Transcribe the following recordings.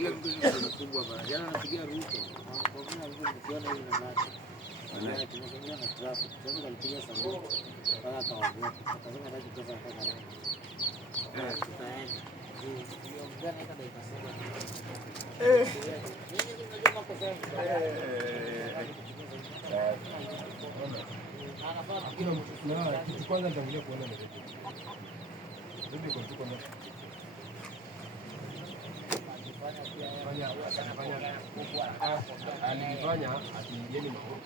Yule mtu ni mkubwa bana. Jana anapigia Ruto. Kwa vile alikuwa mkiona hivi na macho. Ana tunaongea na traffic. Sasa alipigia sababu mpaka kaongea. Akasema hata pesa ataka rent. Tutaenda. Hiyo mgani hata dakika 7. Mimi unajua makosa yangu. Kitu kwanza nitangulia kuona ni Rudi kwa tuko moja. Alifanya atiingieni maoni.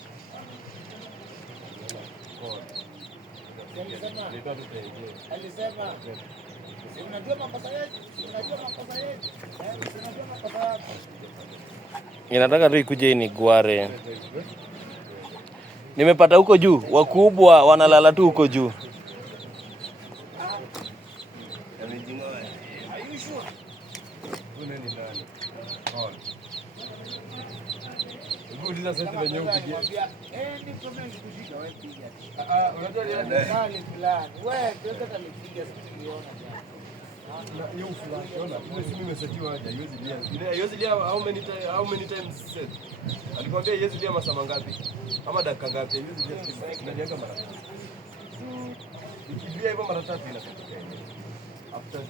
Alisema unajua makosa yetu, unajua makosa yetu. Unajua makosa yako. Inataka tu ikuje ni gware. Nimepata huko juu, wakubwa wanalala tu huko juu. Uliza sasa wenyewe upigie. Ni problem kushika wewe piga. Unajua ile ndani fulani. Wewe ndio utanipiga siku niona jana. Hiyo fulani unaona, mimi si nimesetiwa haja hizi lia. Ile hizi lia how many times said. Alikwambia hizi lia masaa mangapi? Ama dakika ngapi? Hizi lia tunalianga mara ngapi? Ikilia hivyo mara 3 inatokea. After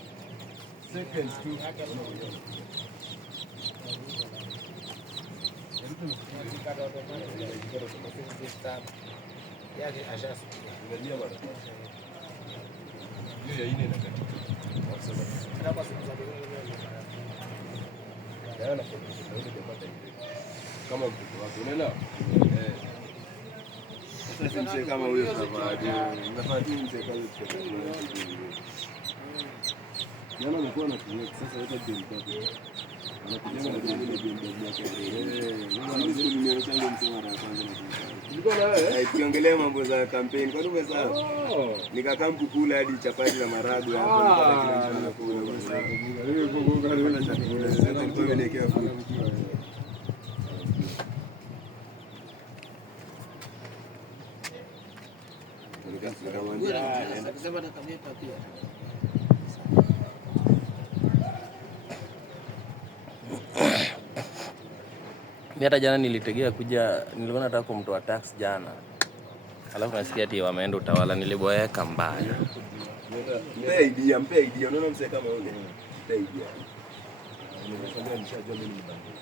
seconds tu kama mtoto wako unaelewa? Sasa mzee kama huyo unafanya mzee kazi jana nilikuwa natumia sasa hata BMW. Anapiga na BMW yake. Mimi nimero changu msema mara ya kwanza na Ulikuwa na wewe? Tukiongelea mambo za campaign. Kwa nini umesahau? Nikakaa mkukula hadi chapati na marago hapo nipata kile mtu anakula. Wewe kugonga na chakula. Sasa nilikuwa nimeelekea full. Akisema atakameta pia. Mimi hata jana nilitegea kuja, nilikuwa nataka kumtoa tax jana. Alafu nasikia ati wameenda Utawala, niliboeka mbaya. Mpe idea. Unaona msee kama yule. Mpe idea. Nimeshaambia nishajua mimi ni bandia.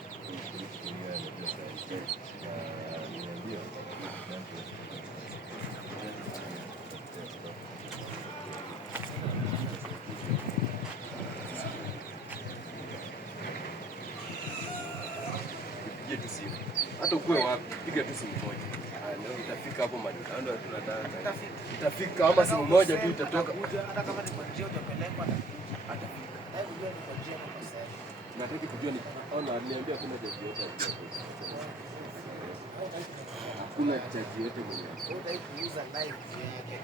Hata ukue wapi, piga tu simu moja. Leo itafika hapo mahali ndio tunataka. Itafika ama simu moja tu itatoka. Hata kama ni kwa njia utapelekwa atafika. Hebu ni kwa njia kwa sasa. Nataka kujua ni aliniambia kuna chaji yote. Hakuna chaji yote mwenyewe. Unataka kuuza live yake.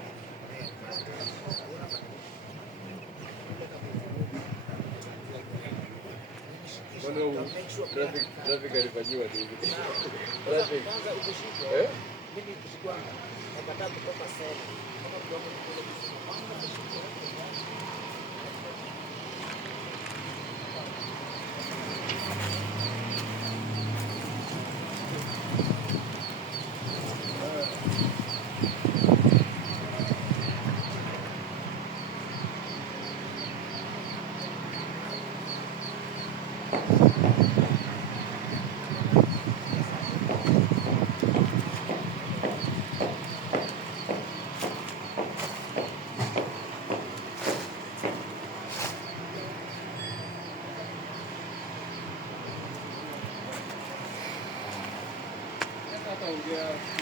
Traffic alifanyiwa tu. Traffic kwanza ukishikwa. Mimi nikishikwa napata kutoka sasa. Kama kidogo kule Yeah.